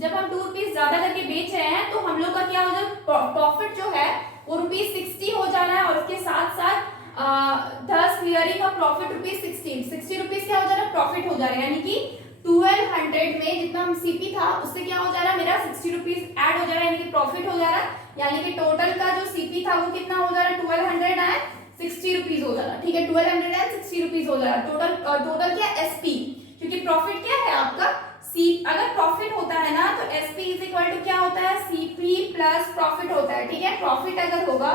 जब हम 2 रुपीज ज्यादा करके बेच रहे हैं तो हम लोग का क्या हो जाएगा, प्रॉफिट जो है वो ₹60 हो जा रहा है, और उसके साथ साथ thus clearing a profit ₹60 rupees क्या हो जा रहा है, प्रॉफिट हो जा रहा है, यानी कि 1200 में जितना हम सीपी था उससे क्या हो जा रहा है, मेरा 60 रुपीज ऐड हो जा रहा है, यानी कि प्रॉफिट हो जा रहा है, यानी कि टोटल का जो सीपी था वो कितना हो जा रहा है, 1200 एंड 60 रुपीज हो जा रहा है। ठीक है, 1200 एंड 60 रुपीज हो जा रहा है टोटल क्या, एसपी, क्योंकि प्रॉफिट क्या है आपका, सी, अगर प्रॉफिट होता है ना तो एसपी इज इक्वल टू क्या होता है, सीपी प्लस प्रॉफिट होता है। ठीक है, प्रॉफिट अगर होगा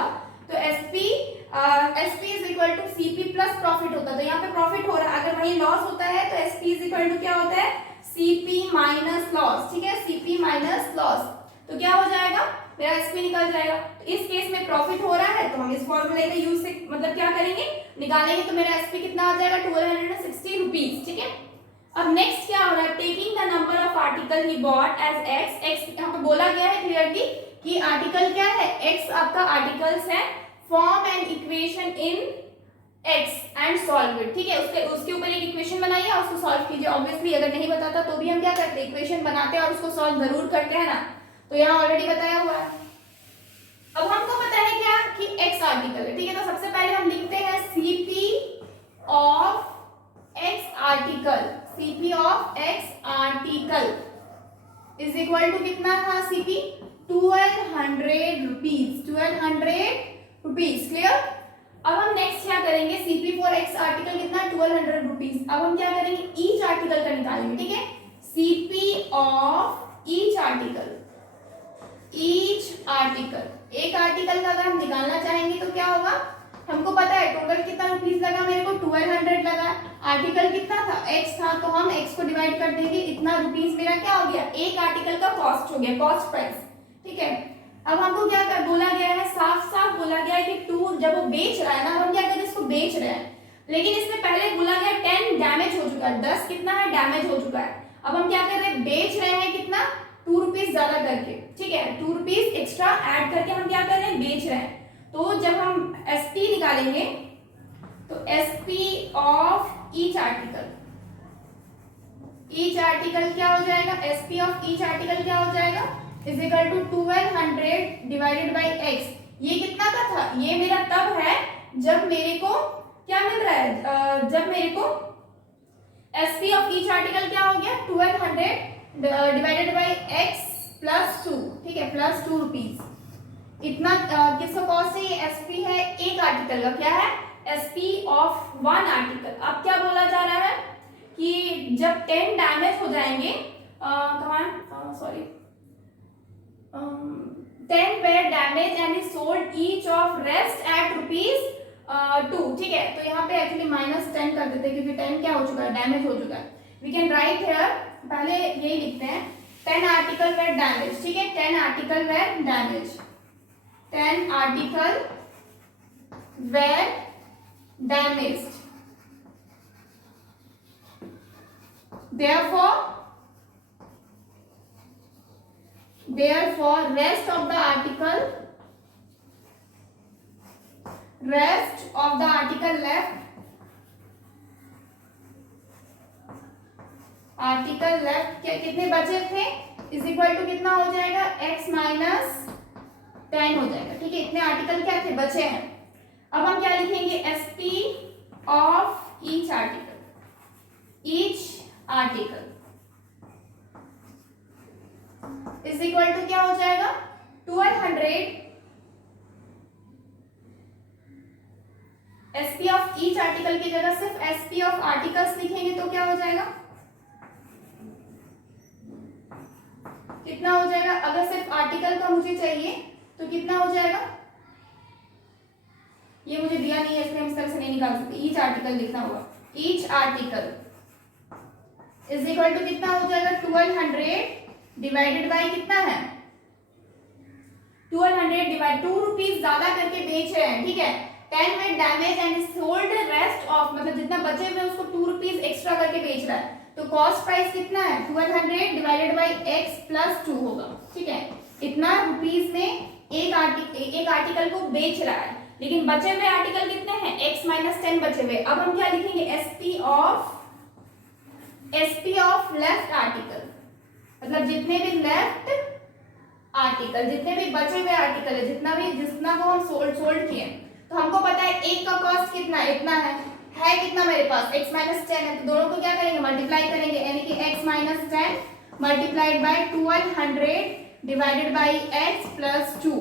तो SP is equal to CP plus profit होता है, तो यहाँ पे प्रॉफिट हो रहा है। अगर वही लॉस होता है तो एसपी इज इक्वल टू क्या होता है, सीपी माइनस लॉस। ठीक है, सीपी माइनस लॉस, तो क्या हो जाएगा, मेरा एसपी निकल जाएगा। तो इस केस में प्रॉफिट हो रहा है तो हम इस फॉर्मूले का यूज से मतलब क्या करेंगे, निकालेंगे, तो मेरा एसपी कितना आ जाएगा 1260 रुपीज। ठीक है, अब नेक्स्ट क्या हो रहा है, taking the number of article he bought as x, x यहाँ पे बोला गया है क्लियरली कि आर्टिकल क्या है, एक्स आपका आर्टिकल्स है, form an equation in x and solve it. ठीक है, उसके ऊपर एक इक्वेशन बनाइए और उसको सॉल्व कीजिए। ऑब्वियसली अगर नहीं बताता तो भी हम क्या करते हैं, इक्वेशन बनाते हैं और उसको सॉल्व जरूर करते हैं ना, तो यहाँ ऑलरेडी बताया हुआ है। अब हमको पता है क्या कि एक्स आर्टिकल है। ठीक है, तो सबसे पहले हम लिखते हैं CP of x article, CP of x article is equal to कितना था सीपी, 1200 रुपीज, 1200 रुपीज। क्लियर। अब हम नेक्स्ट क्या करेंगे, सीपी फॉर एक्स आर्टिकल कितना, 1200 रुपीज। अब हम क्या करेंगे, ईच आर्टिकल का निकालेंगे। ठीक है, CP of each article, each article, एक आर्टिकल का अगर हम निकालना चाहेंगे तो क्या होगा, हमको पता है टोटल कितना रुपीस लगा, मेरे को 1200 लगा, आर्टिकल कितना था, एक्स था, तो हम एक्स को डिवाइड कर देंगे, इतना रुपीस मेरा क्या हो गया, एक आर्टिकल का कॉस्ट हो गया, कॉस्ट प्राइस। ठीक है, अब हमको क्या कर बोला गया है, साफ साफ बोला गया है कि टू जब वो बेच रहा है ना, हम क्या करें, इसको बेच रहे हैं, लेकिन इसमें पहले बोला गया 10 डैमेज हो चुका है, 10 कितना है, डैमेज हो चुका है। अब हम क्या कर रहे हैं, बेच रहे हैं कितना, 2 रुपीज ज्यादा करके। ठीक है, 2 रुपीज एक्स्ट्रा ऐड करके हम क्या कर रहे हैं, बेच रहे हैं। तो जब हम एसपी निकालेंगे तो SP of each article, each article क्या हो जाएगा, एसपी ऑफ ईच आर्टिकल क्या हो जाएगा, is equal to 1200 divided by x. ये कितना का था, ये मेरा तब है जब मेरे को क्या मिल रहा है, जब मेरे को एसपी ऑफ ईच आर्टिकल क्या हो गया, 1200 डिवाइडेड बाई एक्स प्लस 2। ठीक है, प्लस 2 रुपीज, इतना किसका कॉस्ट है, ये एसपी है एक आर्टिकल का, क्या है, एसपी ऑफ वन आर्टिकल। अब क्या बोला जा रहा है कि जब 10 डैमेज हो जाएंगे, sorry 10 were damaged and is sold each of rest at ₹2। ठीक है, तो यहाँ पे एक्चुअली -10 कर देते हैं क्योंकि 10 क्या हो चुका है, डैमेज हो चुका है। वी कैन राइट हियर, पहले यही लिखते हैं, 10 आर्टिकल वेर डैमेज। ठीक है, 10 article were damage, 10 article were damaged, therefore rest of the article left क्या कितने बचे थे, इज इक्वल टू कितना हो जाएगा, x माइनस 10 हो जाएगा। ठीक है, इतने आर्टिकल क्या थे, बचे हैं। अब हम क्या लिखेंगे, SP of each article, each article is equal to क्या हो जाएगा, 1200 एसपी ऑफ ईच आर्टिकल की जगह सिर्फ एसपी ऑफ आर्टिकल्स लिखेंगे तो क्या हो जाएगा, कितना हो जाएगा, अगर सिर्फ आर्टिकल का मुझे चाहिए तो कितना हो जाएगा, ये मुझे दिया नहीं है इसलिए हम इस तरह से नहीं निकाल सकते, ईच आर्टिकल लिखना होगा, each article is equal to कितना हो जाएगा, 1200 डिवाइडेड बाई कितना है, 1200 डिवाइड 2 रुपीज ज्यादा करके बेच रहे हैं। ठीक है, 10 with damage and sold rest of, मतलब जितना बचे हुए उसको 2 रुपीज एक्स्ट्रा करके बेच रहा है, तो कॉस्ट प्राइस कितना है, 1200 डिवाइडेड बाई x प्लस 2 होगा। ठीक है, इतना रुपीज में एक आर्टिकल को बेच रहा है, लेकिन बचे हुए आर्टिकल कितने हैं, x माइनस 10 बचे हुए। अब हम क्या लिखेंगे, एसपी ऑफ लेफ्ट आर्टिकल, मतलब जितने भी लेफ्ट आर्टिकल, जितने भी बचे हुए आर्टिकल है, जितना को हम सोल्ड किए, तो हमको पता है एक का कॉस्ट कितना है, इतना है कितना मेरे पास, x माइनस 10 है, तो दोनों को क्या करेंगे, मल्टीप्लाई करेंगे, यानी कि x minus 10 multiplied by 1200 divided by x plus 2।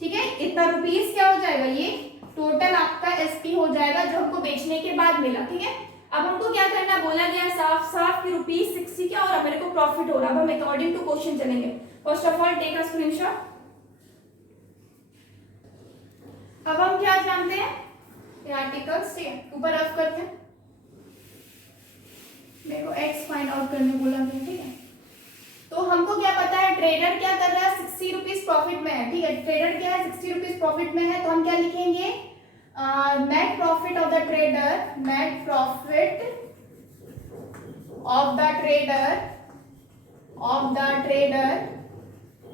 ठीक है, इतना रुपीस क्या हो जाएगा, ये टोटल आपका एसपी हो जाएगा जो हमको बेचने के बाद मिला। ठीक है, अब हमको क्या करना, बोला गया साफ साफ कि ₹60 क्या हो रहा है, मेरे को प्रॉफिट हो रहा है। अब हम अकॉर्डिंग टू क्वेश्चन चलेंगे। First of all take a screenshot. अब हम क्या जानते हैं, ये आर्टिकल्स, ठीक है, ऊपर रफ करते हैं, मेरे को एक्स फाइंड आउट करने बोला गया। ठीक है, तो हमको क्या पता है, ट्रेडर क्या कर रहा है, 60 रुपीज प्रॉफिट में है। ठीक है। ट्रेडर क्या है, 60 रुपीज प्रॉफिट में है, तो हम क्या लिखेंगे, net profit of the trader, net profit of the trader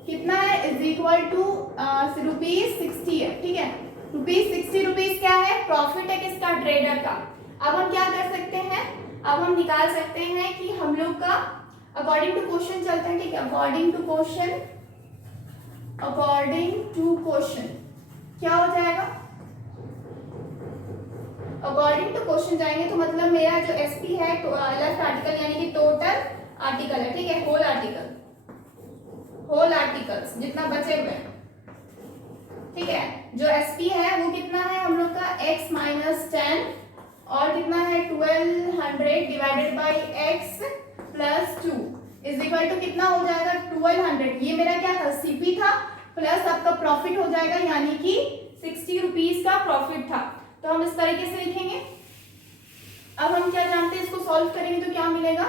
कितना है, इज इक्वल टू ₹60 है, ठीक है। ₹60 क्या है, प्रॉफिट है किसका, ट्रेडर का। अब हम क्या कर सकते हैं, अब हम निकाल सकते हैं कि हम लोग का अकॉर्डिंग टू क्वेश्चन चलते हैं, ठीक है। अकॉर्डिंग टू क्वेश्चन क्या हो जाएगा, अकॉर्डिंग टू क्वेश्चन जाएंगे तो मतलब मेरा जो एसपी है तो लेफ्ट आर्टिकल यानी कि टोटल आर्टिकल है, ठीक है। होल आर्टिकल्स जितना बचे हुए हैं, ठीक है। जो एसपी है वो कितना है हम लोग का x माइनस 10 और कितना है 1200 divided by x plus 2 is equal to कितना हो जाएगा 1200। ये मेरा क्या था, सीपी था, प्लस आपका प्रॉफिट हो जाएगा यानी कि 60 रुपीज का प्रॉफिट था। तो हम इस तरीके से लिखेंगे। अब हम क्या जानते हैं, इसको सॉल्व करेंगे तो क्या मिलेगा,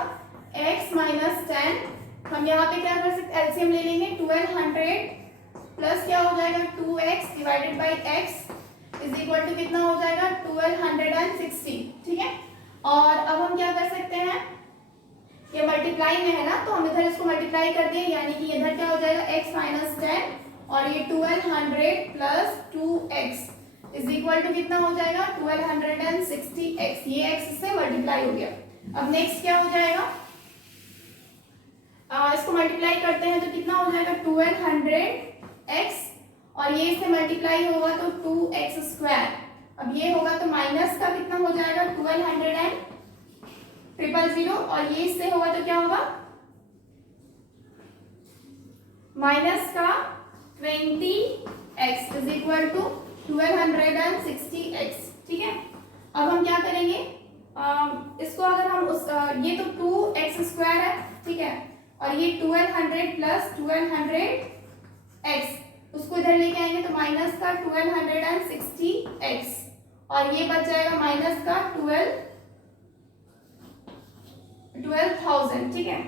x माइनस 10, हम यहाँ पे क्या कर सकते हैं, एलसीएम ले लेंगे, 1200 प्लस क्या हो जाएगा 2x divided by x is equal to कितना हो जाएगा 1260, ठीक है। और अब हम क्या कर सकते हैं, ये मल्टीप्लाई में है ना, तो हम इधर इसको मल्टीप्लाई कर दें, यानी कि इधर क्या हो जाएगा x माइनस 10 और ये 1200 plus 2x is equal to कितना हो जाएगा 1260x, ये x से मल्टीप्लाई हो गया। अब नेक्स्ट क्या हो जाएगा, इसको मल्टीप्लाई करते हैं तो कितना हो जाएगा 1200x और ये इससे मल्टीप्लाई होगा तो 2x स्क्वायर। अब ये होगा तो माइनस का कितना हो जाएगा 1200 और ये इससे होगा तो क्या होगा माइनस का 20x is equal to 1260x, ठीक है। अब हम क्या करेंगे, इसको अगर हम ये तो 2x स्क्वायर है, ठीक है, और ये 1200 प्लस 1200x उसको इधर लेके आएंगे तो माइनस का 1260x और ये बच जाएगा माइनस का 12,000, ठीक है।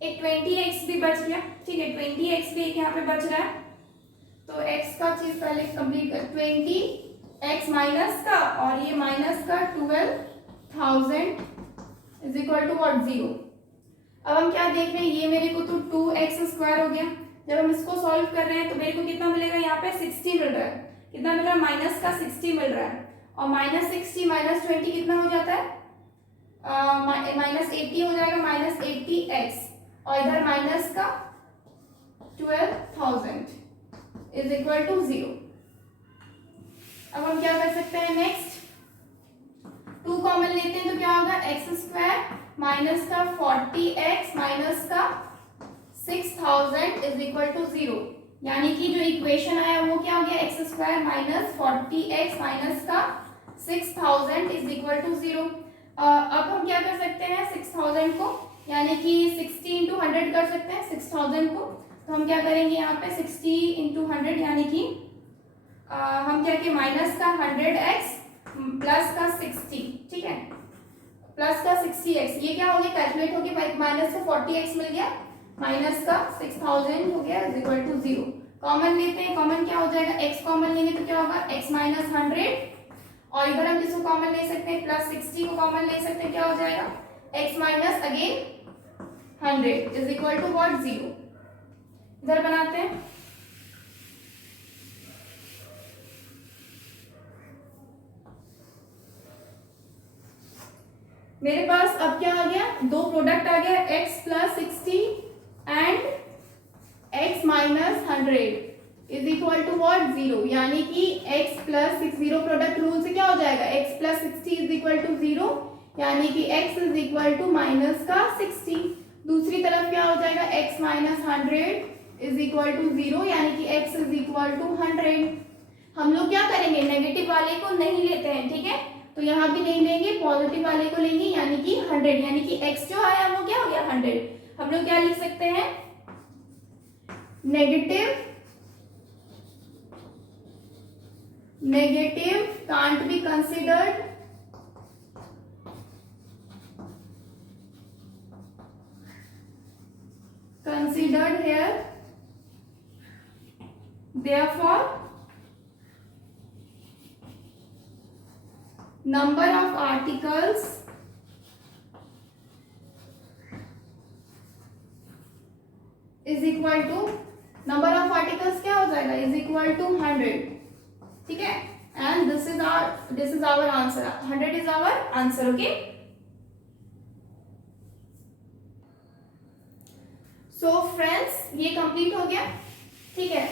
एक 20x भी बच गया, ठीक है, 20x भी एक यहाँ पे बच रहा है, तो x का चीज पहले कंप्लीट कर, 20x माइनस का और ये माइनस का 12,000 इज इक्वल टू व्हाट 0। अब हम क्या देख रहे हैं, ये मेरे को तो 2x स्क्वायर हो गया। जब हम इसको सॉल्व कर रहे हैं तो मेरे को कितना मिलेगा, यहाँ पे 60 मिल रहा है, कितना मिल रहा है माइनस का 60 मिल रहा है, और माइनस 60 माइनस 20 कितना हो जाता है, माइनस 80 हो जाएगा, माइनस 80x और इधर माइनस का 12,000 इज इक्वल टू 0। अब हम क्या कर सकते हैं, नेक्स्ट 2 कॉमन लेते हैं तो क्या होगा x स्क्वायर माइनस का 40x माइनस का 6000 इज इक्वल टू 0, यानी कि जो इक्वेशन आया वो क्या हो गया x square minus 40x minus का 6000 इज इक्वल टू 0। अब हम क्या कर सकते हैं 6000 को, यानी कि 60 इंटू 100 कर सकते हैं 6000 को, तो हम क्या करेंगे यहाँ पे 60 इंटू 100 यानी कि हम क्या कि माइनस का 100x प्लस का 60, ठीक है, प्लस का 60x, ये क्या हो गया कैलकुलेट हो गया, माइनस का 40x मिल गया, माइनस का 6000 हो गया इज इक्वल टू 0। कॉमन लेते हैं, कॉमन क्या हो जाएगा, x कॉमन लेंगे तो क्या होगा x माइनस 100 और इधर हम किसको कॉमन ले सकते हैं, प्लस 60 को कॉमन ले सकते हैं, क्या हो जाएगा x minus again 100 is equal to what 0। इधर बनाते हैं, मेरे पास अब क्या आ गया, दो प्रोडक्ट आ गया x plus 60 and x minus 100 is equal to what 0, यानी कि x प्लस 60 प्रोडक्ट रूल से क्या हो जाएगा x plus 60 is equal to 0, यानी कि x is equal to minus का 60। दूसरी तरफ क्या हो जाएगा x minus 100 is equal to 0, यानी कि x इज इक्वल टू 100। हम लोग क्या करेंगे, नेगेटिव वाले को नहीं लेते हैं, ठीक है, तो यहाँ भी नहीं लेंगे, पॉजिटिव वाले को लेंगे, यानी कि 100, यानी कि x जो आया वो क्या हो गया 100। हम लोग क्या लिख सकते हैं, negative can't be considered, considered here Therefore, number of articles is equal to, number of articles क्या हो जाएगा, is equal to 100. ठीक है, and this is our answer. 100 is our answer. Okay. So friends, ये कंप्लीट हो गया. ठीक है,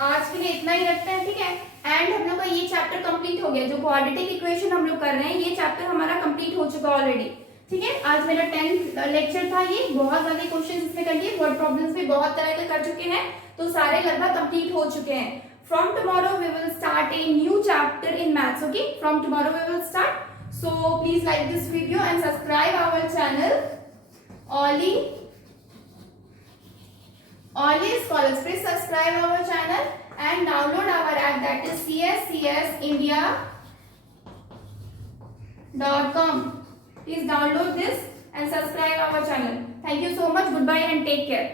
आज के लिए इतना ही रखते हैं. ठीक है, एंड हम लोग का ये चैप्टर कंप्लीट हो गया. जो क्वाड्रेटिक इक्वेशन हम लोग कर रहे हैं, ये चैप्टर हमारा कंप्लीट हो चुका ऑलरेडी. ठीक है, आज मेरा 10th लेक्चर था. ये बहुत ज्यादा क्वेश्चन इसमें कर लिए, वर्ड प्रॉब्लम्स भी बहुत तरह के कर चुके हैं, तो सारे लगभग कंप्लीट हो चुके हैं. From tomorrow we will start a new chapter in maths. Okay, from tomorrow we will start. So please like this video and subscribe our channel Ollie Scholars. Please subscribe our channel and download our app, that is cscsindia.com. Please download this and subscribe our channel. Thank you so much. Goodbye and take care.